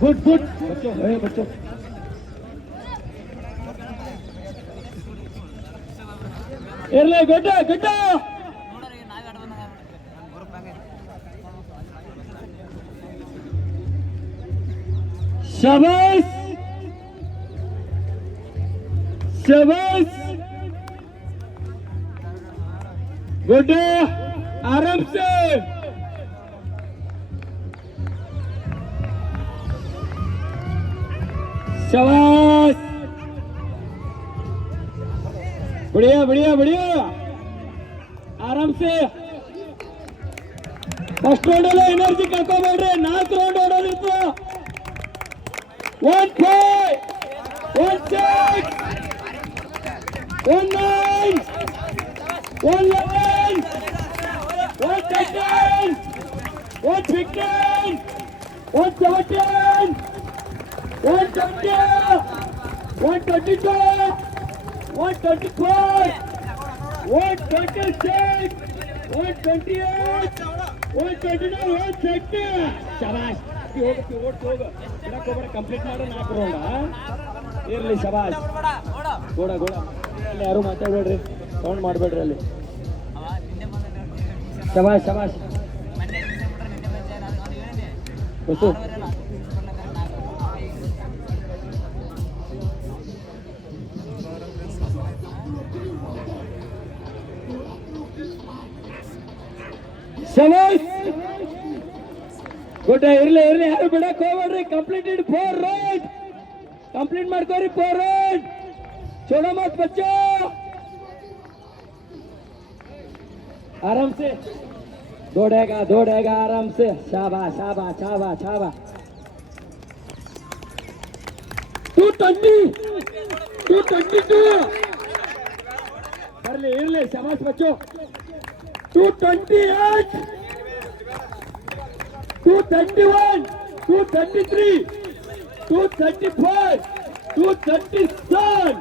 good good बच्चों बच्चों इरले good good शाबाश शाबाश गुड आराम से शाबाश बढ़िया बढ़िया बढ़िया आराम से फर्स्ट रೌಂಡ್ ಅಲ್ಲಿ ಎನರ್ಜಿ ಕಳ್ಕೋಬೇಡ್ರಿ 4 ರೌಂಡ್ ಓಡೋದಿತ್ತು 1 5 1 6 1 9 1 11 1 13 1 15 1 17 120 122 124 126 128 129 130 शाबाश ಓಡ್ ಕಂಪ್ಲೀಟ್ ಮಾಡೋ 4 ರೌಂಡ್ ಇರ್ಲಿ ಶಾಬಾಷ್ ಗೋಡ ಗೋಡ ಅಲ್ಲಿ ಯಾರು ಮಾತಾಡಬೇಡ್ರಿ ಸೌಂಡ್ ಮಾಡಬೇಡ್ರಿ ಅಲ್ಲಿ ಶಾಬಾಷ್ ಶಾಬಾಷ್ ಬಸ್ಸು शाबाश गुड इरले इरले यार बिಡಕ್ಕೆ ಹೋಗಬೇಡ್ರಿ कंप्लीटेड 4 राउंड कंप्लीट ಮಾಡ್ಕೋರಿ 4 राउंड छोड़ो मत बच्चों आराम से दौड़ेगा आराम से शाबाश शाबाश शाबाश शाबाश 220 222 इरले इरले शाबाश बच्चों 228 231 233 235 237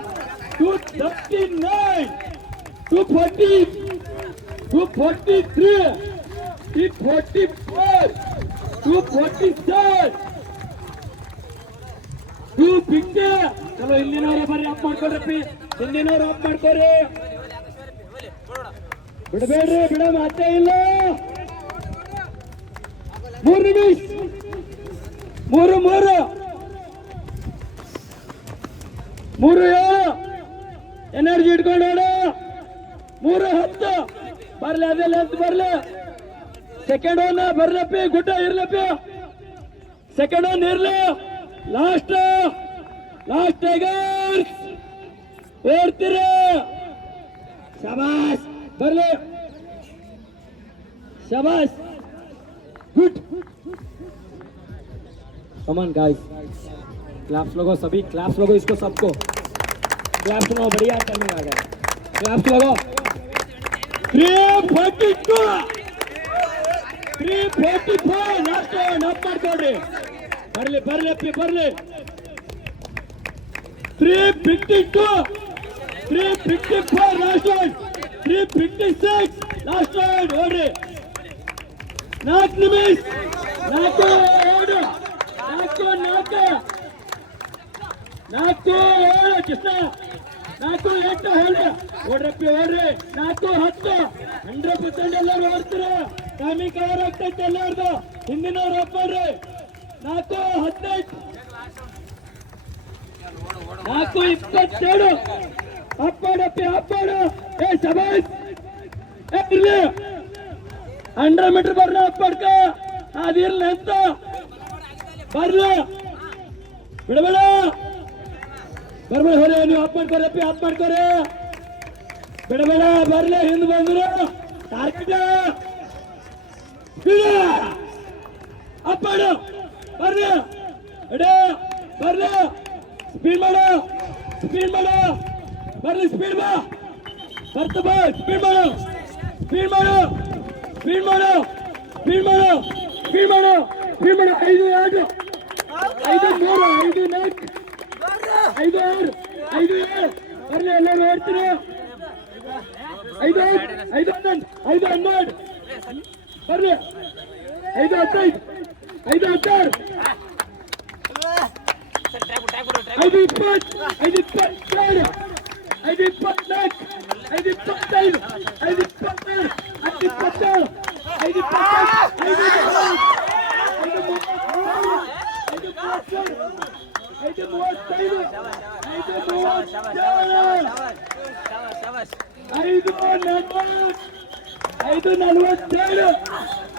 239 240 243 244 247 250 चलो ಹಿಂದಿನವರೇ ಬರ್ರಿ ಅಪ್ ಮಾಡ್ಕೊಳ್ರಿ ಹಿಂದಿನವರು ಅಪ್ ಮಾಡ್ಕೊರಿ ಬಿಡಬೇಡ್ರಿ ಬಿಡ ಮಾತೇ ಇಲ್ಲ 3 ನಿಮಿಷ 3 7 ಎನರ್ಜಿ ಇಟ್ಕೊಂಡು ಓಡು 3 10 ಬರ್ಲಿ ಅದೇ ಲೆಂತ್ ಬರ್ಲಿ ಸೆಕೆಂಡ್ ಒನ್ ಬರ್ಲಪ್ಪಿ ಗುಡ್ಡ ಇರ್ಲಪ್ಪಿ ಸೆಕೆಂಡ್ ಒನ್ ಇರ್ಲಿ ಲಾಸ್ಟ್ ಟೈಗರ್ಸ್ ಓಡ್ತೀರಿ शाबाश ಬರ್ಲಿ शाबाश गुड कमान गाइस क्लैप्स लगाओ सभी क्लैप्स लगाओ इसको सबको क्लैप्स लगाओ बढ़िया टाइमिंग आ गया क्लैप्स लगाओ 342 345 लास्ट वन अप ಮಾಡ್ಕೊಳ್ಳಿ ಬರ್ಲಿ 352 354 लास्ट वन 356 लास्ट वन ಓಡ್ರಿ 4 ನಿಮಿಷ 4 ಓಡು 4 ಓಡು ಕೃಷ್ಣ 4 8 ಓಡು ಓಡ್ರಪ್ಪಿ ಓಡ್ರಿ 4 10 100% ಎಲ್ಲರೂ ಓಡ್ತೀರ ಟೈಮಿಂಗ್ ಕವರ್ ಆಗ್ತೈತೆ ಎಲ್ಲರದು ಹಿಂದಿನವ್ರು ಅಪ್ ಮಾಡ್ರಿ 4 18 4 22 ಅಪ್ ಮಾಡು ಏ ಶಬಾಷ್ ಇರ್ಲಿ 100 ಮೀಟರ್ ಬರ್ಲ ಅಪ್ ಮಾಡ್ಕ ಅದಿರ್ಲಿ ಅಂತ ಬರ್ಲ ಬಿಡಬೇಡ ಹೊರೆ ನೀವು ಅಪ್ ಮಾಡ್ಕೊರೆ ಬಿಡಬೇಡ ಬರ್ಲಿ ಹಿಂದ್ ಬಂದ್ರು ಟಾರ್ಗೆಟ್ ಅಪ್ ಮಾಡು ಬರ್ಲಿ ಸ್ಪೀಡ್ ಮಾಡು ಬರ್ಲಿ ಸ್ಪೀಡ್ ಬಾ ಸ್ಪೀಡ್ ಮಾಡು 5 2 5 3 5 4 5 6 5 7 ಬರ್ಲಿ ಎಲ್ಲರೂ ಓಡ್ತೀರಿ 5 5 11 5 12 ಬರ್ಲಿ 5 15 5 16 5 20 5 22 5 24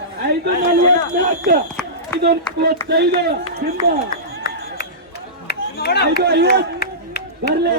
5 25 5 26 5 27 5 ಬರ್ಲಿ